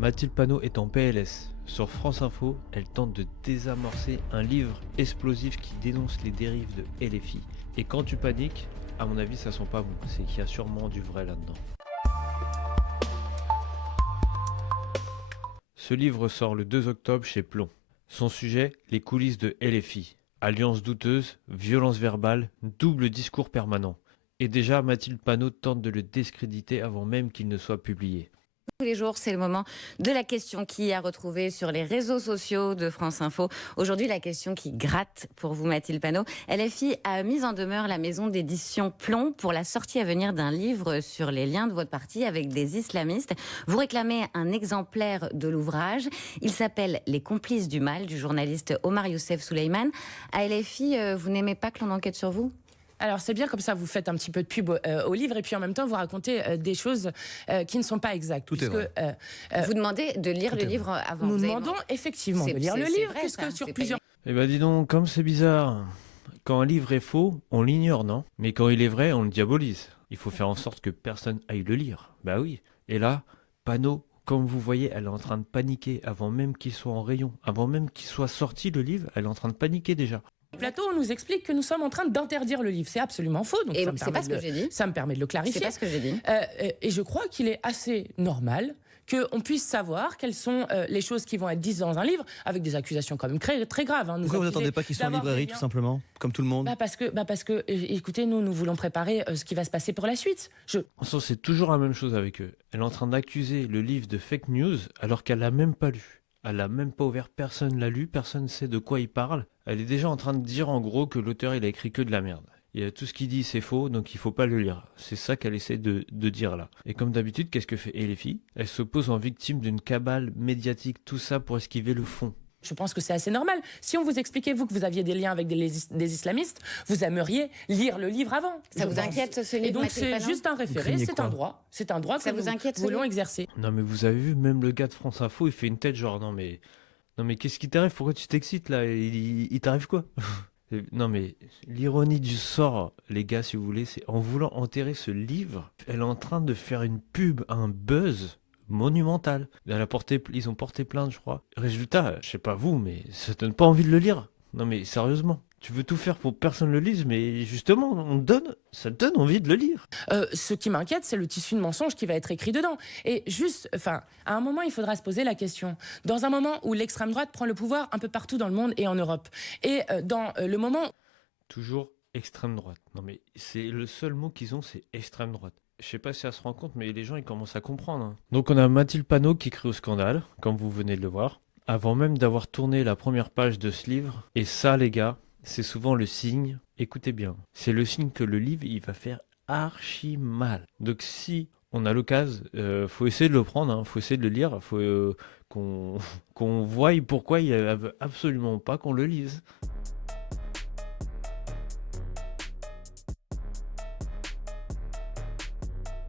Mathilde Panot est en PLS. Sur France Info, elle tente de désamorcer un livre explosif qui dénonce les dérives de LFI. Et quand tu paniques, à mon avis, ça sent pas bon. C'est qu'il y a sûrement du vrai là-dedans. Ce livre sort le 2 octobre chez Plomb. Son sujet, les coulisses de LFI. Alliance douteuse, violence verbale, double discours permanent. Et déjà, Mathilde Panot tente de le discréditer avant même qu'il ne soit publié. Tous les jours, c'est le moment de la question qui a retrouvé sur les réseaux sociaux de France Info. Aujourd'hui, la question qui gratte pour vous, Mathilde Panot. LFI a mis en demeure la maison d'édition Plomb pour la sortie à venir d'un livre sur les liens de votre parti avec des islamistes. Vous réclamez un exemplaire de l'ouvrage. Il s'appelle Les complices du mal, du journaliste Omar Youssef Souleyman. À LFI, vous n'aimez pas que l'on enquête sur vous ? Alors c'est bien, comme ça vous faites un petit peu de pub au livre et puis en même temps vous racontez des choses qui ne sont pas exactes. Tout est vrai. Vous demandez de lire le livre avant. Nous demandons effectivement de lire le livre, vrai, puisque ça, sur c'est plusieurs... Eh ben dis donc, comme c'est bizarre. Quand un livre est faux, on l'ignore, non? Mais quand il est vrai, on le diabolise. Il faut faire en sorte que personne aille le lire. Bah oui. Et là, Panot, comme vous voyez, elle est en train de paniquer avant même qu'il soit en rayon. Avant même qu'il soit sorti le livre, elle est en train de paniquer déjà. Plateau, on nous explique que nous sommes en train d'interdire le livre. C'est absolument faux. Donc Et ça me c'est pas permet ce de que j'ai dit. Ça me permet de le clarifier. C'est pas ce que j'ai dit. Et je crois qu'il est assez normal qu'on puisse savoir quelles sont les choses qui vont être dites dans un livre, avec des accusations quand même très, très graves. Nous Pourquoi vous accusés n'attendez pas qu'ils soient en d'avoir librairie, des tout liens- simplement, comme tout le monde? Parce que, écoutez, nous voulons préparer ce qui va se passer pour la suite. En sens, c'est toujours la même chose avec eux. Elle est en train d'accuser le livre de fake news alors qu'elle l'a même pas lu. Elle l'a même pas ouvert, personne l'a lu, personne ne sait de quoi il parle. Elle est déjà en train de dire en gros que l'auteur il a écrit que de la merde. Et tout ce qu'il dit c'est faux, donc il faut pas le lire. C'est ça qu'elle essaie de dire là. Et comme d'habitude, qu'est-ce que fait LFI? Elle s'oppose en victime d'une cabale médiatique, tout ça pour esquiver le fond. Je pense que c'est assez normal. Si on vous expliquait, vous, que vous aviez des liens avec des islamistes, vous aimeriez lire le livre avant. Ça vous pense. inquiète, ce livre, Et donc, Mathilde c'est Panot juste un référé, craignez c'est quoi? un droit. C'est un droit Ça que vous inquiète, ce nous voulons livre exercer. Non mais vous avez vu, même le gars de France Info, il fait une tête genre non mais qu'est-ce qui t'arrive? Pourquoi tu t'excites là? Il t'arrive quoi? Non mais l'ironie du sort, les gars, si vous voulez, c'est en voulant enterrer ce livre, elle est en train de faire une pub, un buzz monumental. Ils ont porté plainte, je crois. Résultat, je sais pas vous, mais ça donne pas envie de le lire. Non mais sérieusement, tu veux tout faire pour que personne le lise, mais justement, ça donne envie de le lire. Ce qui m'inquiète, c'est le tissu de mensonges qui va être écrit dedans. Et juste, à un moment, il faudra se poser la question. Dans un moment où l'extrême droite prend le pouvoir un peu partout dans le monde et en Europe, et dans le moment... Toujours extrême droite. Non mais c'est le seul mot qu'ils ont, c'est extrême droite. Je sais pas si elle se rend compte, mais les gens ils commencent à comprendre. Hein. Donc on a Mathilde Panot qui crie au scandale, comme vous venez de le voir, avant même d'avoir tourné la première page de ce livre. Et ça les gars, c'est souvent le signe, écoutez bien, c'est le signe que le livre il va faire archi mal. Donc si on a l'occasion, faut essayer de le prendre, hein, faut essayer de le lire, faut qu'on voie pourquoi il veut absolument pas qu'on le lise.